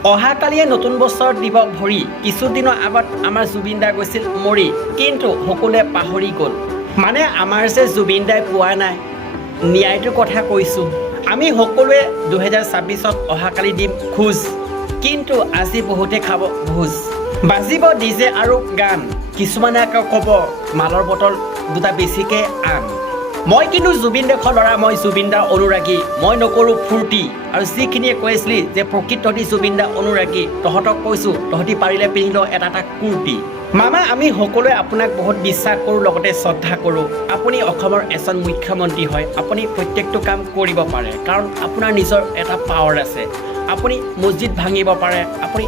অহাকালিয়ে নতুন বছৰ দিব ভৰি কিছুদিনৰ আগত আমাৰ জুবিন দা গৈছিল মৰি কিন্তু সকলোৱে পাহৰি গ'ল মানে আমাৰ যে জুবিন দাই পোৱা নাই ন্যায়টোৰ কথা কৈছোঁ আমি সকলোৱে 2026ত অহাকালি দিম খোজ কিন্তু আজি বহুতে খাব ভোজ বাজিব ডিজে আৰু গান কিছুমানে আকৌ ক'ব মালৰ বটল দুটা বেছিকৈ আন মই কিন্তু জুবিন দাৰ ল'ৰা মই জুবিন দাৰ অনুৰাগী মই নকৰোঁ ফূৰ্তি আৰু যিখিনিয়ে কৈ আছিলি যে প্ৰকৃত তহঁতি জুবিন দাৰ অনুৰাগী তহঁতক কৈছোঁ তহঁতি পাৰিলে পিন্ধি ল এটা কুৰ্তি মামা আমি সকলোৱে আপোনাক বহুত বিশ্বাস কৰোঁ লগতে শ্ৰদ্ধা কৰোঁ আপুনি অসমৰ এজন মুখ্যমন্ত্ৰী হয় আপুনি প্ৰত্যেকটো কাম কৰিব পাৰে কাৰণ আপোনাৰ নিজৰ এটা পাৱাৰ আছে আপুনি মছজিদ ভাঙিব পাৰে আপুনি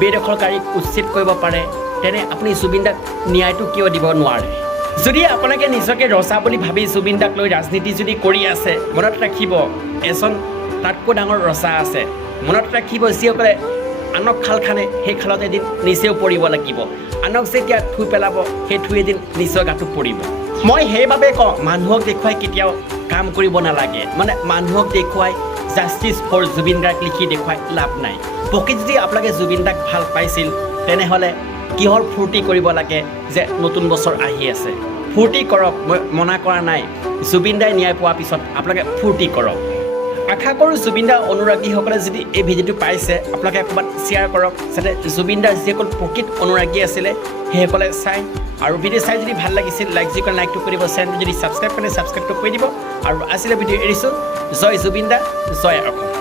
বেদখলকাৰীক উচ্ছেদ কৰিব পাৰে তেনে আপুনি জুবিন দাক ন্যায়টো কিয় দিব নোৱাৰে যদি আপোনালোকে নিজকে ৰজা বুলি ভাবি জুবিন দাক লৈ ৰাজনীতি যদি কৰি আছে মনত ৰাখিব এজন তাতকৈ ডাঙৰ ৰজা আছে মনত ৰাখিব যিসকলে আনক খাল খানে সেই খালত এদিন নিচেও পৰিব লাগিব আনক যেতিয়া থুই পেলাব সেই থুই এদিন নিজৰ গাটো পৰিব মই সেইবাবে কওঁ মানুহক দেখুৱাই কেতিয়াও কাম কৰিব নালাগে মানে মানুহক দেখুৱাই জাষ্টিছ ফৰ জুবিন গাৰ্গ লিখি দেখুৱাই লাভ নাই প্ৰকৃত যদি আপোনালোকে জুবিন দাক ভাল পাইছিল তেনেহ'লে কিহৰ ফূৰ্তি কৰিব লাগে যে নতুন বছৰ আহি আছে ফূৰ্তি কৰক মই মনা কৰা নাই জুবিন দাই ন্যায় পোৱাৰ পিছত আপোনালোকে ফূৰ্তি কৰক আশা কৰোঁ জুবিন দাৰ অনুৰাগীসকলে যদি এই ভিডিঅ'টো পাইছে আপোনালোকে অকণমান শ্বেয়াৰ কৰক যাতে জুবিন দাৰ যিসকল প্ৰকৃত অনুৰাগী আছিলে সেইসকলে চাই আৰু ভিডিঅ' চাই যদি ভাল লাগিছিল যিকণ লাইকটো কৰিব চেনেলটো যদি ছাবস্ক্ৰাইব কৰে ছাবস্ক্ৰাইবটো কৰি দিব আৰু আজিলৈ ভিডিঅ' এৰিছোঁ জয় জুবিন দা জয় অসম